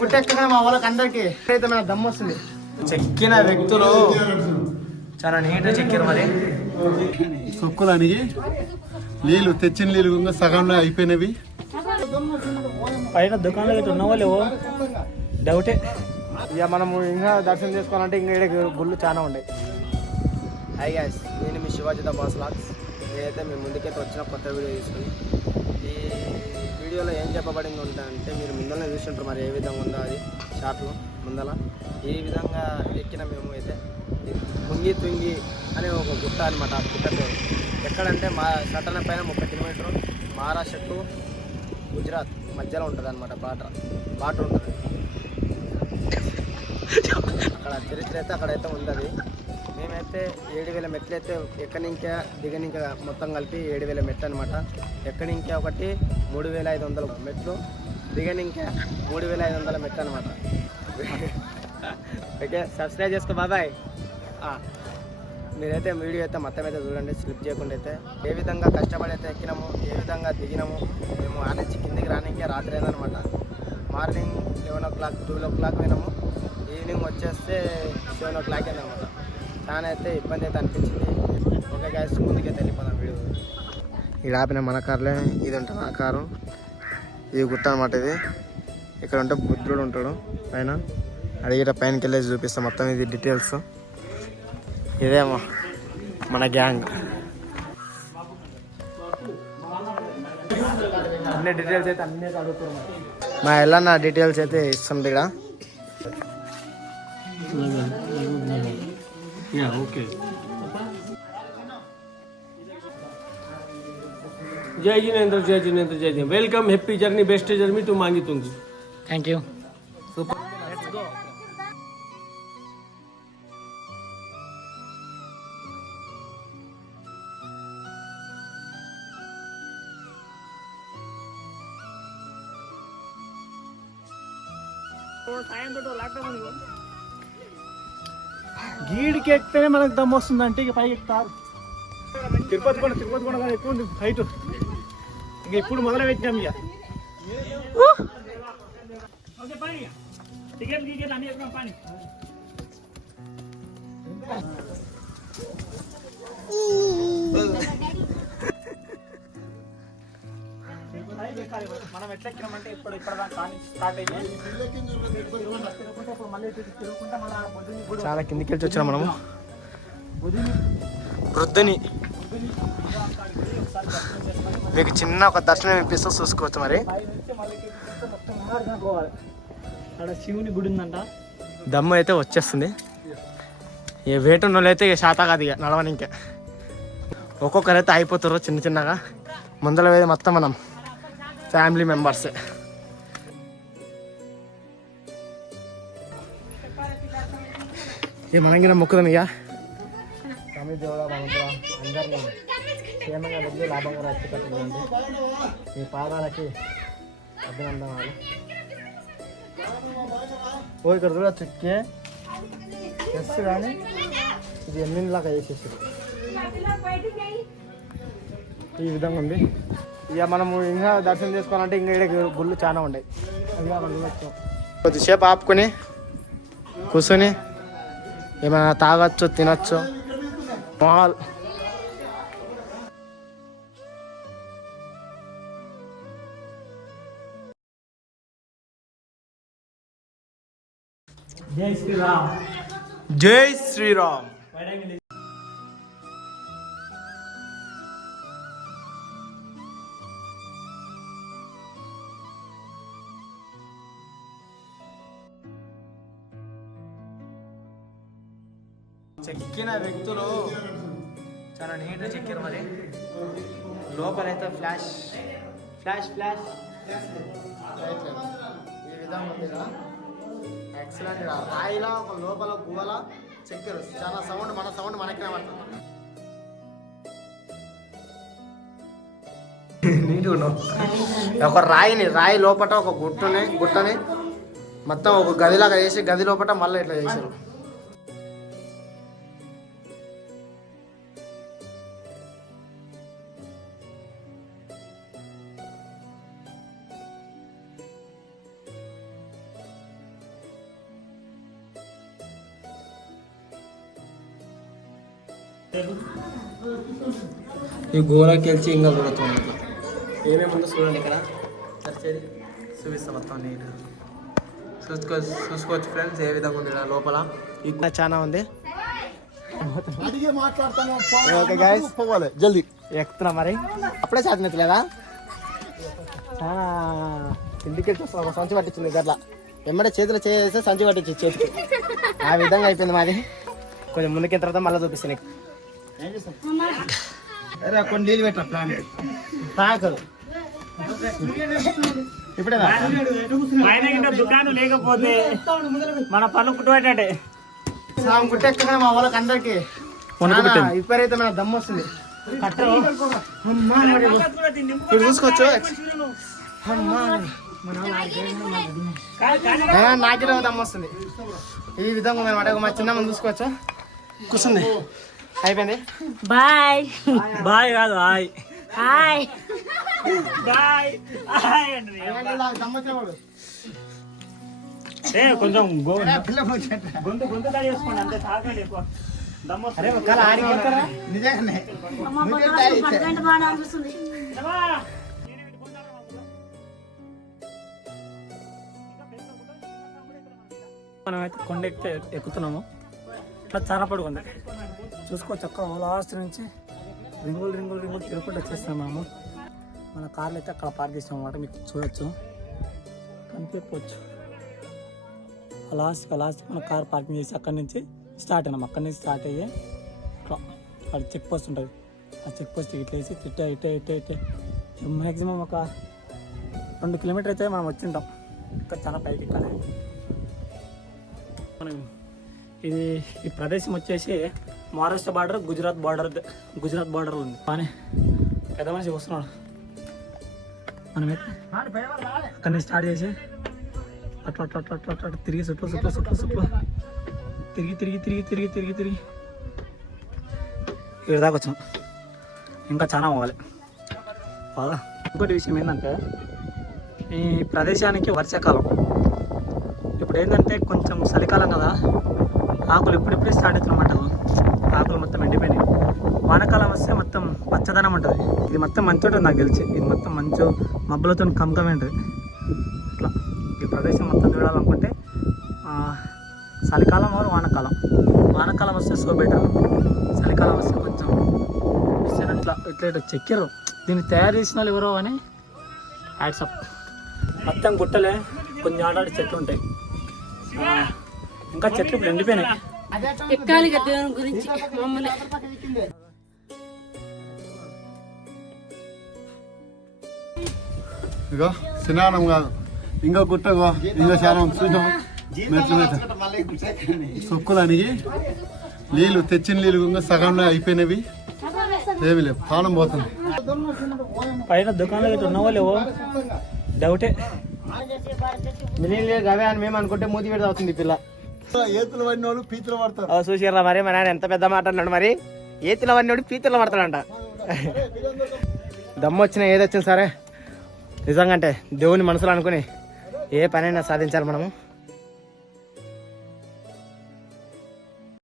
గుట్టెక్కగా మా వాళ్ళకి అందరికి దమ్ము వస్తుంది. చెక్కిన వ్యక్తులు చాలా నీట్గా చెక్కారు. మరి సొక్కులానికి నీళ్ళు తెచ్చిన నీళ్ళు సగంలో అయిపోయినవి. పైన దుకాణంలో అయితే ఉన్నావో లేవో డౌటే. ఇక మనము ఇంకా దర్శనం చేసుకోవాలంటే ఇంకా గుళ్ళు చాలా ఉన్నాయి. హాయ్ గైస్, నేను మీ శివాజీ ద బాస్ వ్లాగ్స్. నేనైతే మీ ముందుకైతే వచ్చిన కొత్త వీడియో తీసుకుని ఈ వీడియోలో ఏం చెప్పబడింది ఉంటాయంటే మీరు ముందరనే చూస్తుంటారు. మరి ఏ విధంగా ఉందో అది షార్ట్లో ముందల ఈ విధంగా ఎక్కిన మేము అయితే ముంగి తుంగి అనే ఒక గుట్ట అనమాట. ఆ గుట్ట పేరు ఎక్కడంటే మా సటన పైన 30 కిలోమీటర్లు మహారాష్ట్ర టు గుజరాత్ మధ్యలో ఉంటుంది అనమాట. బార్డర్ ఉంటుంది అక్కడ. చరిత్ర అయితే అక్కడైతే ఉంది. మేమైతే 7000 మెట్లు అయితే ఎక్కడినింకా దిగనింకా మొత్తం కలిపి 7000 మెట్లు అనమాట. ఎక్కడినింకా ఒకటి 3500 మెట్లు, దిగనింకా 3500 మెట్లు అనమాట. ఓకే, సబ్స్క్రైబ్ చేసుకో బాబాయ్. మీరైతే వీడియో అయితే మొత్తం అయితే చూడండి, స్లిప్ చేయకుండా. అయితే ఏ విధంగా కష్టపడి అయితే ఎక్కినాము, ఏ విధంగా దిగినాము. మేము ఆ నుంచి కిందికి రానికే రాత్రి అయిందనమాట. మార్నింగ్ 11 o'clock 12 o'clock పోయినాము. ఈవినింగ్ వచ్చేస్తే 7 o'clock అయిందనమాట. చాలా అయితే ఇబ్బంది అయితే అనిపించింది. ఓకే గ్యాస్, ముందుకైతే వెళ్ళిపోదాం వీడియో. ఇక్కడ ఆపిన మన కార్లే. ఇది ఉంటుంది ఆ కారు. ఇది గుట్ట అనమాట. ఇది ఇక్కడ ఉంటే బుద్ధుడు ఉంటాడు పైన. అడిగిట పైనకి వెళ్ళేసి చూపిస్తాం మొత్తం. ఇది డీటెయిల్స్. ఇదేమో మన గ్యాంగ్. అన్ని డీటెయిల్స్ అయితే అన్నీ చదువుతున్నాం. మా ఎల్లన్న డీటెయిల్స్ అయితే ఇస్తుంది ఇక్కడ. ओके जय जिनेन्द्र, जय जिनेन्द्र, जय Jinendra. Welcome, happy journey, best journey to Mangi Tungi. Thank you. Super. Let's go. గీడికి ఎక్కితేనే మనకు దమ్ము వస్తుందంటే ఇక పైకి ఎక్కుతారు. తిరుపతి కూడా ఎక్కువ ఉంది హైట్. ఇక ఇప్పుడు మొదలు పెట్టినాం. ఇక మనం ఎట్లా ఎక్కినామంటే ఇప్పుడు స్టార్ట్ అయ్యి చాలా కిందికి వెళ్ళి వచ్చినాం మనము. వృద్ధుని మీకు చిన్న ఒక దర్శనం ఇప్పిస్తూ చూసుకోవచ్చు. మరి అక్కడ శివుని గుడి ఉందంట. దమ్ము అయితే వచ్చేస్తుంది. ఏ వేట ఉన్న వాళ్ళు అయితే ఇక శాత కాదు ఇక నడవని. ఇంకా ఒక్కొక్కరైతే అయిపోతారు చిన్న చిన్నగా. ముందర వేది మొత్తం మనం ఫ్యామిలీ మెంబర్సే. ఇక మనం కింద మొక్కుదాం. ఇక స్వామి దేవుడా భగవంతుడా అందరినీ క్షేమంగా వెళ్ళి లాభంగా రక్షించండి. మీ పాదాలకి అభినందనాలు. ఓ ఇక్కడ కూడా చెక్కే ఎస్ కానీ ఇది ఎన్నిలాగా వేసేసారు. ఈ విధంగా ఉంది. ఇక మనము ఇంకా దర్శనం చేసుకోవాలంటే ఇంకా గుళ్ళు చాలా ఉన్నాయి. కొద్దిసేపు ఆపుకొని కూర్చొని ఏమైనా తాగొచ్చు, తినచ్చు. మాల్ జై శ్రీరామ్, జై శ్రీరామ్. చెక్కిన వ్యక్తులు చాలా నీట్గా చెక్కారు. మరి లోపలైతే ఫ్లాష్ ఫ్లాష్ ఫ్లాష్ ఈ విధంగా ఉంది కదా. ఎక్సలెంట్. రాయిలా ఒక లోపల గువ్వలా చెక్కారు. చాలా సౌండ్, మన సౌండ్ మనకే పడుతుంది. నీట్గా ఉన్నావు. ఒక రాయి లోపల ఒక గుట్టని మొత్తం ఒక గదిలాగా చేసి గది లోపల మళ్ళీ ఇట్లా చేశారు. ఈ గోరాకి వెళ్ళి ఇంకా చూడొచ్చు. ఏమేమి ఉందో చూడండి ఇక్కడ. సరిచేది చూపిస్తా మొత్తం నేను చూసుకోవచ్చు ఫ్రెండ్స్ ఏ విధంగా ఉంది లోపల. ఇక్కడ చాలా ఉంది. ఓకే గైస్ పోవాలి జల్దీ ఎక్కుతున్నా మరి. అప్పుడే చేతనెత్తలేదా? సిండికేట్ ఒక సంచి పట్టించింది గట్ల ఎమ్మడే చేతిలో చేస్తే సంచి పట్టించి చేతికి. ఆ విధంగా అయిపోయింది మాది. కొంచెం ముందుకిన తర్వాత మళ్ళీ చూపిస్తాను నీకు. కొన్ని నీళ్ళు పెట్టా ప్లాన్ తాకదు ఇప్పుడే దుకాణం లేకపోతే మన పనులు కుట్టుబెట్టే కుట్టెక్కగా మా వాళ్ళకి అందరికి విపరీతమైన దమ్ము వస్తుంది. ఇప్పుడు చూసుకోవచ్చు నాకే దమ్ము వస్తుంది. ఈ విధంగా మేము అడగ మా చిన్న మంది చూసుకోవచ్చు. కూర్చుంది అయిపోయింది. బాయ్ బాయ్ కాదు హాయ్ హాయ్ బాయ్ హాయ్ కొంచెం గొంతు చేసుకోండి అంతే. తాగండి ఎక్కువ నిజంగానే మనమైతే కొండ ఎక్కుతున్నాము. ఇట్లా చాలా పడుకుంది చూసుకోవచ్చు. అక్కడ లాస్ట్ నుంచి రింగులు రింగులు రింగులు తిరుగుకుంటూ వచ్చేస్తాం మనము. మన కార్లు అయితే అక్కడ పార్క్ చేస్తాం అన్నమాట. మీకు చూడొచ్చు కనిపించవచ్చు. లాస్ట్ మన కార్ పార్కింగ్ చేసి అక్కడి నుంచి స్టార్ట్ అయినాం. అక్కడి నుంచి స్టార్ట్ అయ్యి ఇట్లా అక్కడ చెక్ పోస్ట్ ఉంటుంది. ఆ చెక్ పోస్ట్ ఇట్లా వేసి ఇట్టే మ్యాక్సిమం ఒక 2 కిలోమీటర్ అయితే మనం వచ్చింటాం. ఇంకా చాలా పైకి ఎక్కాలి మనం. ఈ ప్రదేశం వచ్చేసి మహారాష్ట్ర బార్డర్ గుజరాత్ బార్డర్ ఉంది. కానీ పెద్ద మనిషి వస్తున్నాడు. మనమైతే అక్కడి నుంచి స్టార్ట్ చేసి అట్లా తిరిగి చుట్టూ తిరిగి ఇక్కడ దాకా వచ్చినాం. ఇంకా చాలా పోవాలి బాగా. ఇంకోటి విషయం ఏంటంటే ఈ ప్రదేశానికి వర్షాకాలం. ఇప్పుడు ఏంటంటే కొంచెం చలికాలం కదా, ఆకులు ఇప్పుడిప్పుడే స్టార్ట్ అవుతున్నమాట. ఆకులు మొత్తం ఎండిపోయినాయి. వానాకాలం వస్తే మొత్తం పచ్చదనం ఉంటుంది. ఇది మొత్తం మంచు ఉంటుంది నాకు తెలిసి. ఇది మొత్తం మంచు మబ్బులతో కమ్మకమే ఉంటుంది. ఇట్లా ఈ ప్రదేశం మొత్తం చూడాలనుకుంటే చలికాలం మరియు వానాకాలం వస్తే సో బెటర్. చలికాలం వస్తే కొంచెం ఇట్లా చెక్కారు. దీన్ని తయారు చేసిన వాళ్ళు ఎవరో అని హ్యాట్సప్. మొత్తం గుట్టలే కొన్ని ఆడాడి చెట్లు ఉంటాయి. ఇంకా చెట్లు ఇప్పుడు ఎండిపోయినాయి. ఎక్కాలి దేవుని గురించి మమ్మల్ని ఇగో స్నానం కాదు ఇంకా గుట్టగో ఇంకా స్నానం చూసాం. సొక్కులు అనిగి నీళ్ళు తెచ్చిన నీళ్ళు ఇంకా సగంలో అయిపోయినవి. ఏమి లేవు, పానం పోతుంది. పైన దుకాణంలో ఇట్లా ఉన్నావో లేవో డౌటే. గవే అని మేము అనుకుంటే మూతి పెడితే అవుతుంది పిల్ల. ఏతులు పడిన వాళ్ళు పీతులు పడతారు. చూసిర్రా మరి మా నాన్న ఎంత పెద్ద మాట అన్నాడు. మరి ఏతులు పడినోడు పీతులు పడతాడంట. దమ్ము వచ్చినా ఏదొచ్చినా సరే నిజంగా అంటే దేవుని మనసులో అనుకుని ఏ పనైనా సాధించాలి మనము.